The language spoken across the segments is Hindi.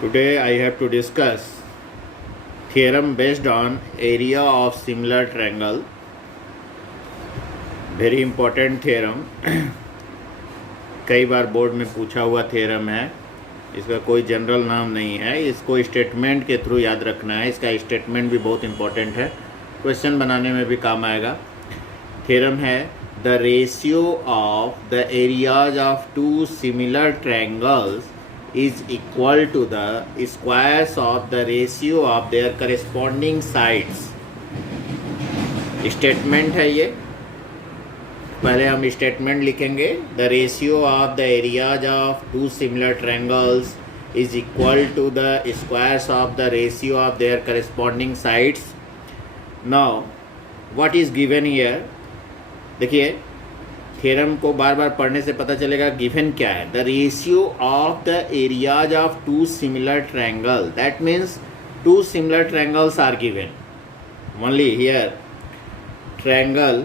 Today I have to discuss theorem based on area of similar triangle. Very important theorem. कई बार बोर्ड में पूछा हुआ थ्योरम है. इसका कोई जनरल नाम नहीं है. इसको स्टेटमेंट के थ्रू याद रखना है. इसका स्टेटमेंट भी बहुत इंपॉर्टेंट है. क्वेश्चन बनाने में भी काम आएगा. थ्योरम है the ratio of the areas of two similar triangles is equal to the squares of the ratio of their corresponding sides. Statement है ये. पहले हम स्टेटमेंट लिखेंगे. The ratio of the areas of two similar triangles is equal to the squares of the ratio of their corresponding sides. Now what is given here. देखिए थ्योरम को बार बार पढ़ने से पता चलेगा गिवन क्या है. The ratio of the areas of two similar triangle. That means two similar triangles are given. Only here triangle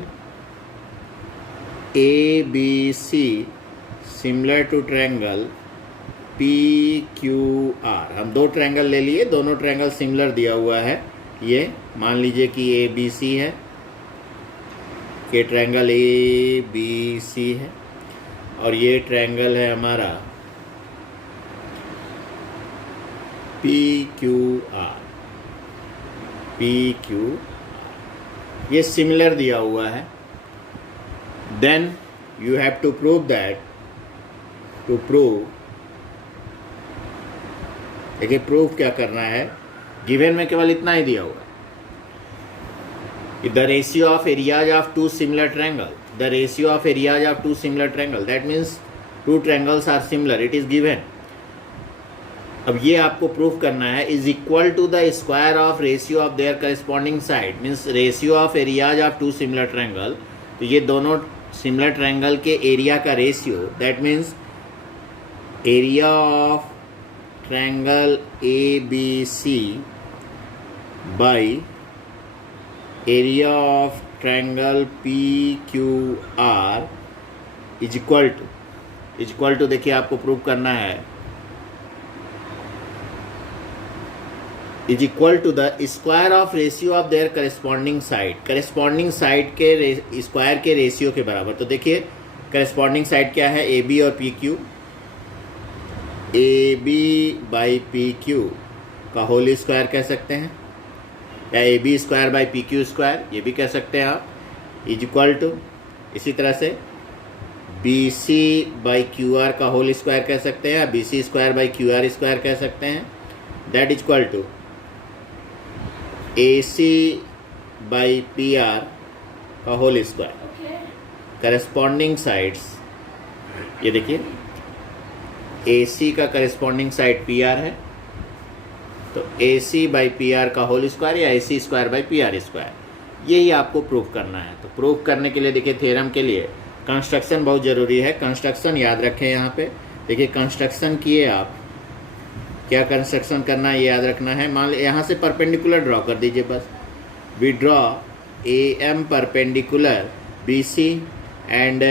A B C similar to triangle P Q R. हम दो ट्रायंगल ले लिए. दोनों ट्रायंगल सिमिलर दिया हुआ है. ये मान लीजिए कि ए बी सी है. ये ट्रायंगल ए बी सी है और ये ट्रायंगल है हमारा P Q R. P Q ये सिमिलर दिया हुआ है. Then you have to prove that. To prove देखिए प्रूफ क्या करना है. गिवन में केवल इतना ही दिया हुआ है. The ratio of areas of two similar triangle. The ratio of areas of two similar triangle. That means two triangles are similar. It is given. अब ये आपको प्रूफ करना है. Is equal to the square of ratio of their corresponding side. Means ratio of areas of two similar triangle. तो ये दोनों similar triangle के एरिया का ratio. That means area of triangle ABC by area of triangle PQR is equal to देखिए आपको प्रूव करना है. is equal to the square of ratio of their corresponding side. corresponding side के स्क्वायर के रेशियो के बराबर. तो देखिए corresponding side क्या है. AB और PQ. AB by PQ का होल स्क्वायर कह सकते हैं या A B square by P Q square ये भी कह सकते हैं आप. इज इक्वल टू इसी तरह से B C by Q R का होल स्क्वायर कह सकते हैं या B C square by Q R square कह सकते हैं. That is equal to A C by P R का होल स्क्वायर. करस्पॉन्डिंग साइड्स ये देखिए ए सी का करस्पॉन्डिंग साइड पी आर है. तो A C by P R का होल स्क्वायर या A C square by P R square यही आपको प्रूफ करना है. तो प्रूफ करने के लिए देखिए थ्योरम के लिए कंस्ट्रक्शन बहुत ज़रूरी है. कंस्ट्रक्शन याद रखें. यहाँ पे देखिए कंस्ट्रक्शन किए आप. क्या कंस्ट्रक्शन करना है ये याद रखना है. मान लीजिए यहाँ से परपेंडिकुलर ड्रॉ कर दीजिए. बस we draw A M perpendicular B C and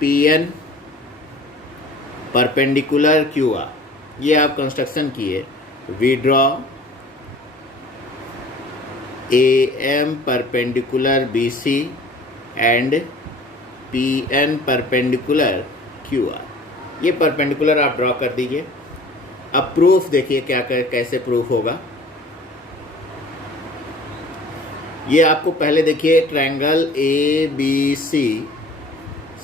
P N perpendicular Q R. ये आप कंस्ट्रक्शन किए. We draw AM perpendicular BC and PN perpendicular QR. ये परपेंडिकुलर आप ड्रॉ कर दीजिए. अब प्रूफ देखिए क्या कैसे प्रूफ होगा. ये आपको पहले देखिए triangle ABC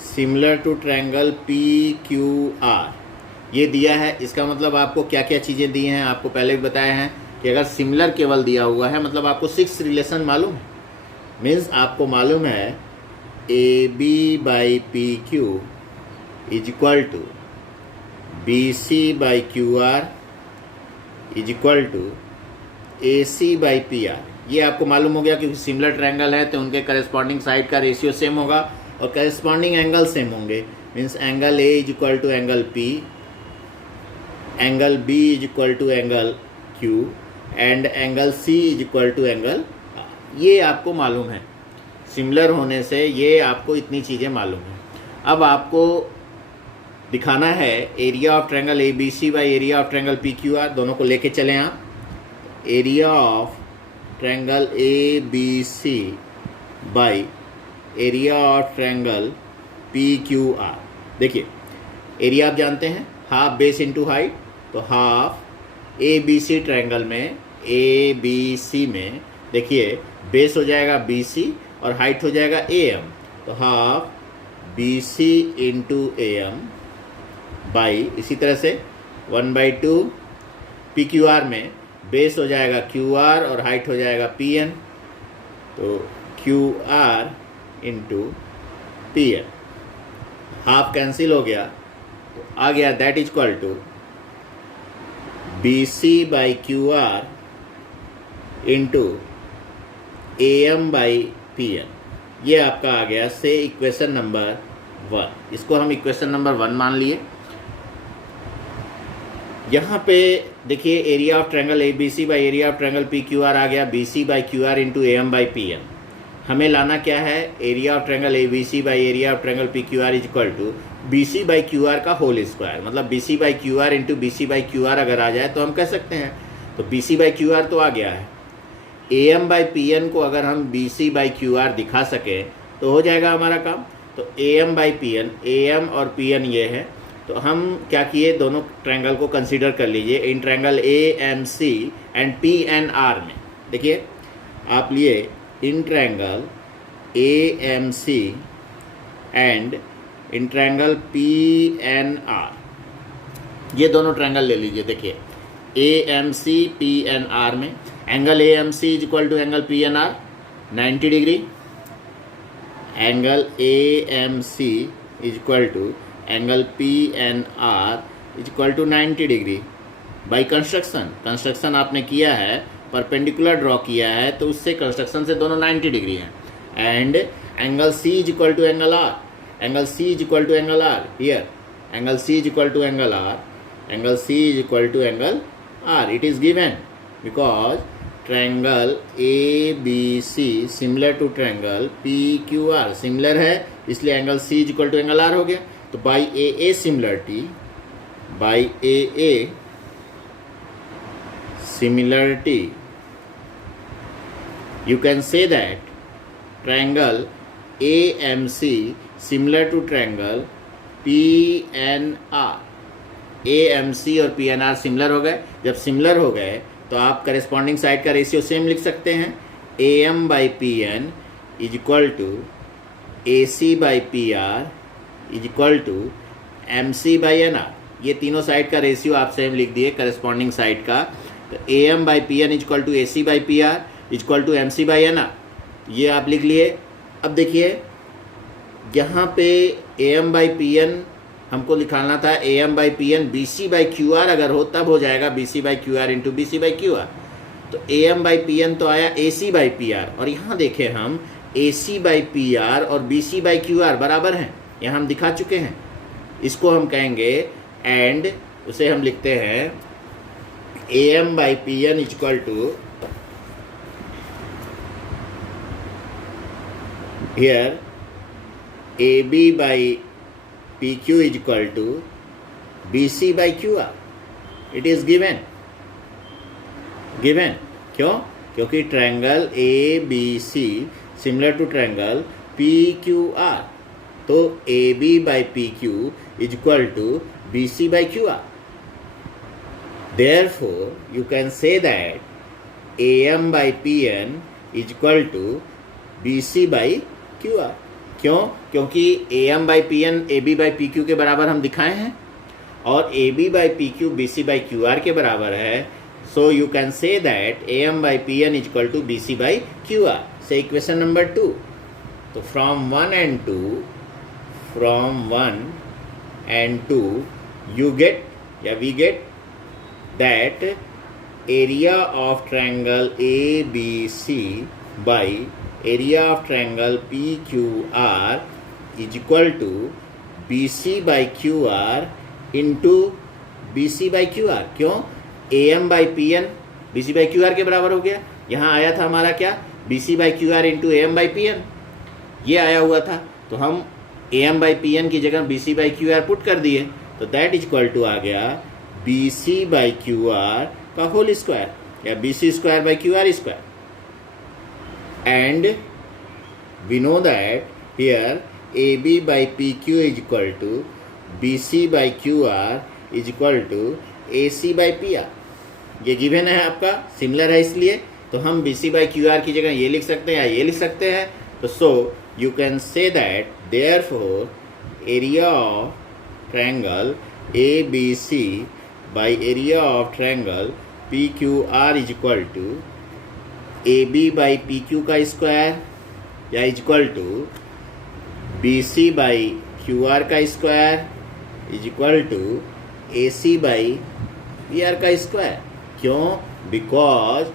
similar to triangle PQR ये दिया है. इसका मतलब आपको क्या क्या चीज़ें दी हैं आपको पहले भी बताया है कि अगर सिमिलर केवल दिया हुआ है मतलब आपको 6 रिलेशन मालूम है. मीन्स आपको मालूम है A B by P Q is equal to B C by Q R is equal to A C by P R. ये आपको मालूम हो गया क्योंकि सिमिलर ट्रायंगल है तो उनके करस्पॉन्डिंग साइड का रेशियो सेम होगा और करस्पॉन्डिंग एंगल सेम होंगे. Means angle A is equal to angle P, angle B is equal to angle Q and angle C is equal to angle. ये आपको मालूम है. सिमिलर होने से ये आपको इतनी चीज़ें मालूम है. अब आपको दिखाना है area of triangle A B C by area of triangle P Q R, दोनों को लेके चलें आप। Area of triangle A B C by area of triangle P Q R. देखिए एरिया आप जानते हैं हाफ बेस इंटू हाइट, तो half A B C triangle में ए बी सी में देखिए बेस हो जाएगा बी सी और हाइट हो जाएगा ए एम, तो half B C into A M by इसी तरह से 1/2 पी क्यू आर में बेस हो जाएगा क्यू आर और हाइट हो जाएगा पी एन, तो Q R into P N, half cancel हो गया तो आ गया that is equal to B C by Q R into A M by P N. ये आपका आ गया से इक्वेशन नंबर 1। इसको हम इक्वेशन नंबर 1 मान लिए। यहाँ पे देखिए area of triangle A B C by area of triangle P Q R आ गया B C by Q R into A M by P N. हमें लाना क्या है, area of triangle A B C by area of triangle P Q R is equal to B C by Q R का होल स्क्वायर, मतलब B C by Q R into B C by Q are अगर आ जाए तो हम कह सकते हैं, तो B C by Q R तो आ गया है, A M by P N को अगर हम B C by Q R दिखा सके तो हो जाएगा हमारा काम। तो A M by P N, A M और पी एन ये है, तो हम क्या किए दोनों ट्रायंगल को कंसीडर कर लीजिए in triangle A M C and P N R में। देखिए आप लिए in triangle A M C and in triangle P N R, ये दोनों ट्रायंगल ले लीजिए। देखिए A M C P N R में angle A M C is equal to angle P N R 90 degree, angle A M C is equal to angle P N R is equal to 90 degree. By construction आपने किया है, परपेंडिकुलर ड्रॉ किया है, तो उससे कंस्ट्रक्शन से दोनों 90 डिग्री हैं। And angle C is equal to angle R, angle C is equal to angle R here, angle C is equal to angle R, angle C is equal to angle R. It is given because triangle A B C similar to triangle P Q R, similar है इसलिए angle C is equal to angle R हो गया। तो by a similarity, by a similarity you can say that triangle AMC similar to triangle PNR। AMC और PNR सिमिलर हो गए। जब सिमिलर हो गए तो आप करेस्पॉन्डिंग साइड का रेशियो सेम लिख सकते हैं, AM by PN is equal to AC by PR is equal to MC by NR। ये तीनों साइड का रेशियो आप सेम लिख दिए करेस्पॉन्डिंग साइड का। तो AM by PN is equal to AC by PR equal to MC by NR, ये आप लिख लिए। अब देखिए यहाँ पे AM बाई PN हमको लिखाना था, AM by PN BC by QR अगर हो तब हो जाएगा BC by QR into BC by QR। तो AM बाई PN तो आया AC बाई PR, और यहाँ देखें हम AC बाई PR और BC बाई QR बराबर हैं, यहाँ हम दिखा चुके हैं। इसको हम कहेंगे एंड उसे हम लिखते हैं AM by PN is equal to here AB by PQ is equal to BC by QR। It is given क्यों? क्योंकि triangle ABC similar to triangle PQR, तो AB by PQ is equal to BC by QR। Therefore you can say that AM by PN is equal to BC by QR। क्यों? क्योंकि AM by PN AB by PQ के बराबर हम दिखाए हैं और AB by PQ BC by QR के बराबर है। So you can say that AM by PN is equal to BC by QR। Say equation number 2। तो फ्रॉम 1 and 2 you get या we get that area of triangle ABC by area of triangle PQR is equal to BC by QR into BC by QR। क्यों? AM by PN BC by QR के बराबर हो गया। यहाँ आया था हमारा क्या, BC by QR into AM by PN, ये आया हुआ था। तो हम AM by PN की जगह BC by QR पुट कर दिए। तो दैट इज इक्वल टू आ गया B C by Q R का होल स्क्वायर या B C square by Q R square. And we know that here A B by P Q is equal to B C by Q R is equal to A C by P R. ये गिवन है आपका, सिमिलर है, इसलिए तो हम B C by Q R की जगह ये लिख सकते हैं या ये लिख सकते हैं। तो so you can say that therefore area of triangle A B C by area of triangle P Q R is equal to A B by P Q का स्क्वायर या is equal to B C by Q R का square is equal to A C by P R का स्क्वायर। क्यों? Because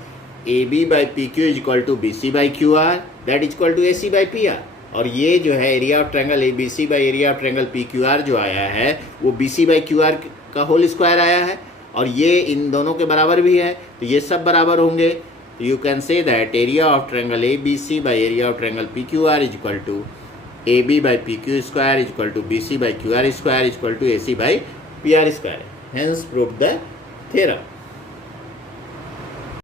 A B by P Q is equal to B C by Q R that is equal to A C by P R. और ये जो है area of triangle A B C by area of triangle P Q R जो आया है वो B C by Q R का होल स्क्वायर आया है और ये इन दोनों के बराबर भी है, तो ये सब बराबर होंगे। तो you can say that area of triangle A B C by area of triangle P Q R is equal to A B by P Q square is equal to B C by Q R square is equal to A C by P R square. Hence prove the theorem.